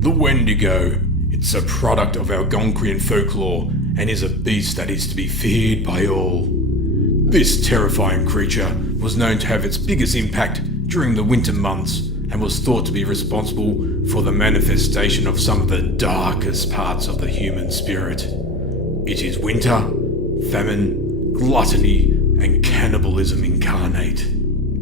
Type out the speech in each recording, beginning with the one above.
The Wendigo. It's a product of Algonquian folklore and is a beast that is to be feared by all. This terrifying creature was known to have its biggest impact during the winter months and was thought to be responsible for the manifestation of some of the darkest parts of the human spirit. It is winter, famine, gluttony, and cannibalism incarnate.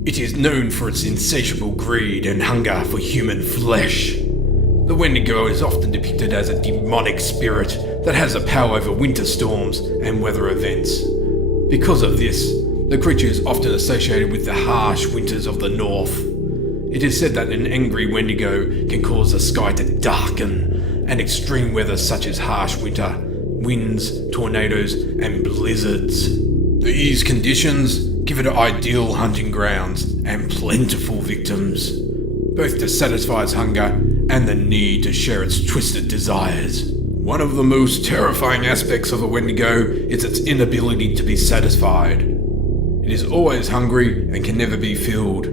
It is known for its insatiable greed and hunger for human flesh. The Wendigo is often depicted as a demonic spirit that has a power over winter storms and weather events. Because of this, the creature is often associated with the harsh winters of the north. It is said that an angry Wendigo can cause the sky to darken, and extreme weather such as harsh winter, winds, tornadoes, and blizzards. These conditions give it ideal hunting grounds and plentiful victims, both to satisfy its hunger and the need to share its twisted desires. One of the most terrifying aspects of a Wendigo is its inability to be satisfied. It is always hungry and can never be filled.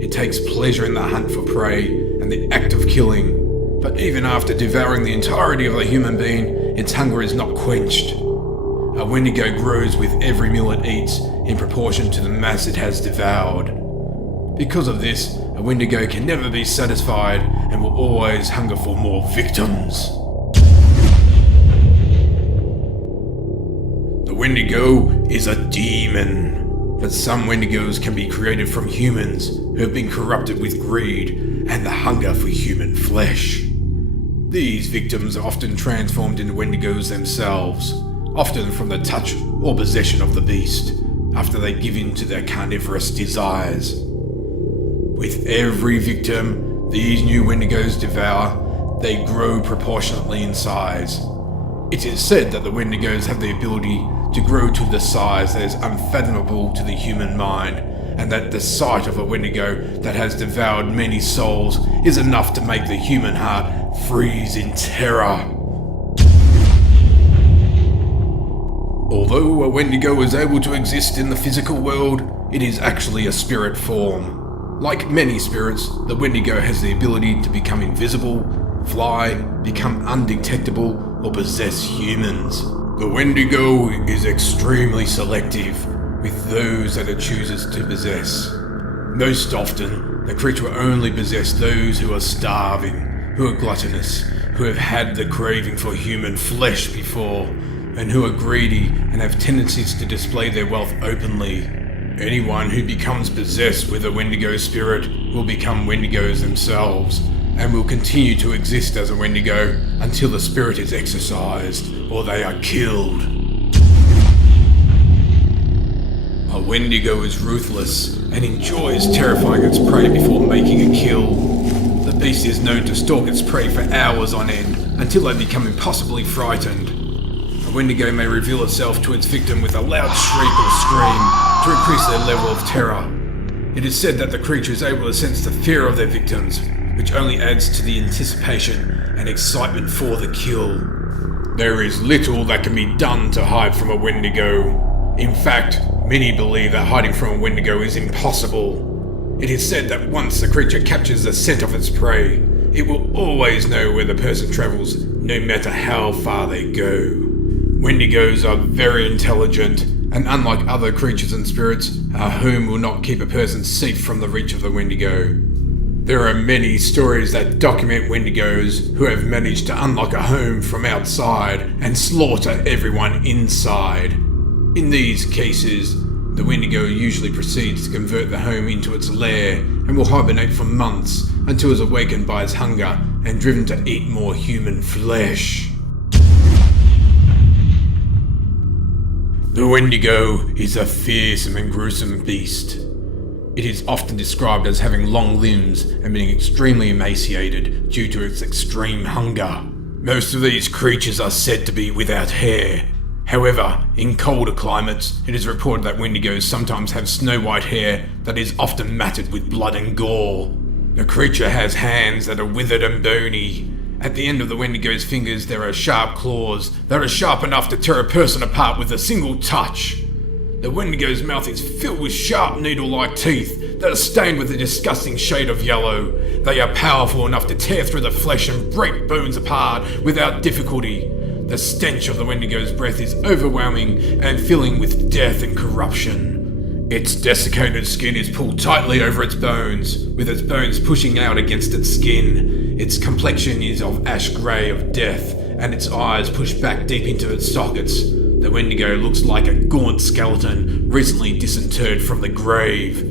It takes pleasure in the hunt for prey and the act of killing, but even after devouring the entirety of a human being, its hunger is not quenched. A Wendigo grows with every meal it eats in proportion to the mass it has devoured. Because of this, a Wendigo can never be satisfied and will always hunger for more victims. The Wendigo is a demon, but some Wendigos can be created from humans who have been corrupted with greed and the hunger for human flesh. These victims are often transformed into Wendigos themselves, often from the touch or possession of the beast, after they give in to their carnivorous desires. With every victim these new Wendigos devour, they grow proportionately in size. It is said that the Wendigos have the ability to grow to the size that is unfathomable to the human mind, and that the sight of a Wendigo that has devoured many souls is enough to make the human heart freeze in terror. Although a Wendigo is able to exist in the physical world, it is actually a spirit form. Like many spirits, the Wendigo has the ability to become invisible, fly, become undetectable, or possess humans. The Wendigo is extremely selective with those that it chooses to possess. Most often, the creature will only possess those who are starving, who are gluttonous, who have had the craving for human flesh before, and who are greedy and have tendencies to display their wealth openly. Anyone who becomes possessed with a Wendigo spirit will become Wendigos themselves, and will continue to exist as a Wendigo until the spirit is exorcised or they are killed. A Wendigo is ruthless and enjoys terrifying its prey before making a kill. The beast is known to stalk its prey for hours on end until they become impossibly frightened. A Wendigo may reveal itself to its victim with a loud shriek or scream to increase their level of terror. It is said that the creature is able to sense the fear of their victims, which only adds to the anticipation and excitement for the kill. There is little that can be done to hide from a Wendigo. In fact, many believe that hiding from a Wendigo is impossible. It is said that once the creature captures the scent of its prey, it will always know where the person travels, no matter how far they go. Wendigos are very intelligent, and unlike other creatures and spirits, a home will not keep a person safe from the reach of the Wendigo. There are many stories that document Wendigos who have managed to unlock a home from outside and slaughter everyone inside. In these cases, the Wendigo usually proceeds to convert the home into its lair and will hibernate for months until it is awakened by its hunger and driven to eat more human flesh. The Wendigo is a fearsome and gruesome beast. It is often described as having long limbs and being extremely emaciated due to its extreme hunger. Most of these creatures are said to be without hair. However, in colder climates, it is reported that Wendigos sometimes have snow-white hair that is often matted with blood and gore. The creature has hands that are withered and bony. At the end of the Wendigo's fingers there are sharp claws that are sharp enough to tear a person apart with a single touch. The Wendigo's mouth is filled with sharp needle-like teeth that are stained with a disgusting shade of yellow. They are powerful enough to tear through the flesh and break bones apart without difficulty. The stench of the Wendigo's breath is overwhelming and filling with death and corruption. Its desiccated skin is pulled tightly over its bones, with its bones pushing out against its skin. Its complexion is of ash grey of death, and its eyes push back deep into its sockets. The Wendigo looks like a gaunt skeleton recently disinterred from the grave.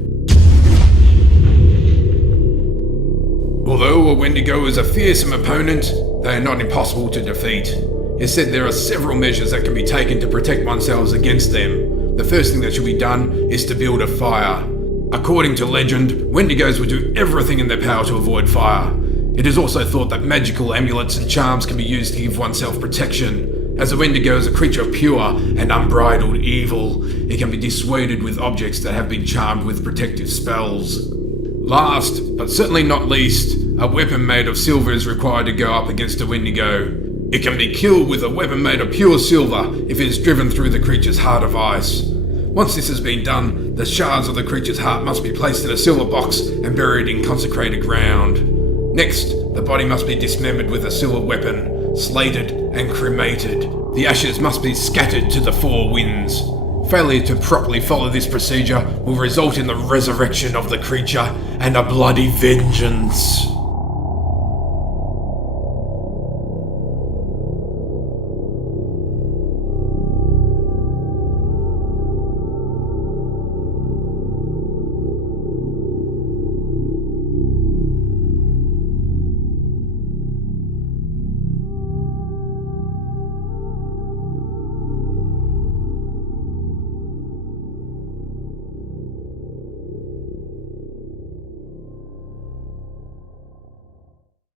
Although a Wendigo is a fearsome opponent, they are not impossible to defeat. It's said there are several measures that can be taken to protect oneself against them. The first thing that should be done is to build a fire. According to legend, Wendigos would do everything in their power to avoid fire. It is also thought that magical amulets and charms can be used to give oneself protection. As a Wendigo is a creature of pure and unbridled evil, it can be dissuaded with objects that have been charmed with protective spells. Last, but certainly not least, a weapon made of silver is required to go up against a Wendigo. It can be killed with a weapon made of pure silver if it is driven through the creature's heart of ice. Once this has been done, the shards of the creature's heart must be placed in a silver box and buried in consecrated ground. Next, the body must be dismembered with a silver weapon, slated and cremated. The ashes must be scattered to the four winds. Failure to properly follow this procedure will result in the resurrection of the creature and a bloody vengeance.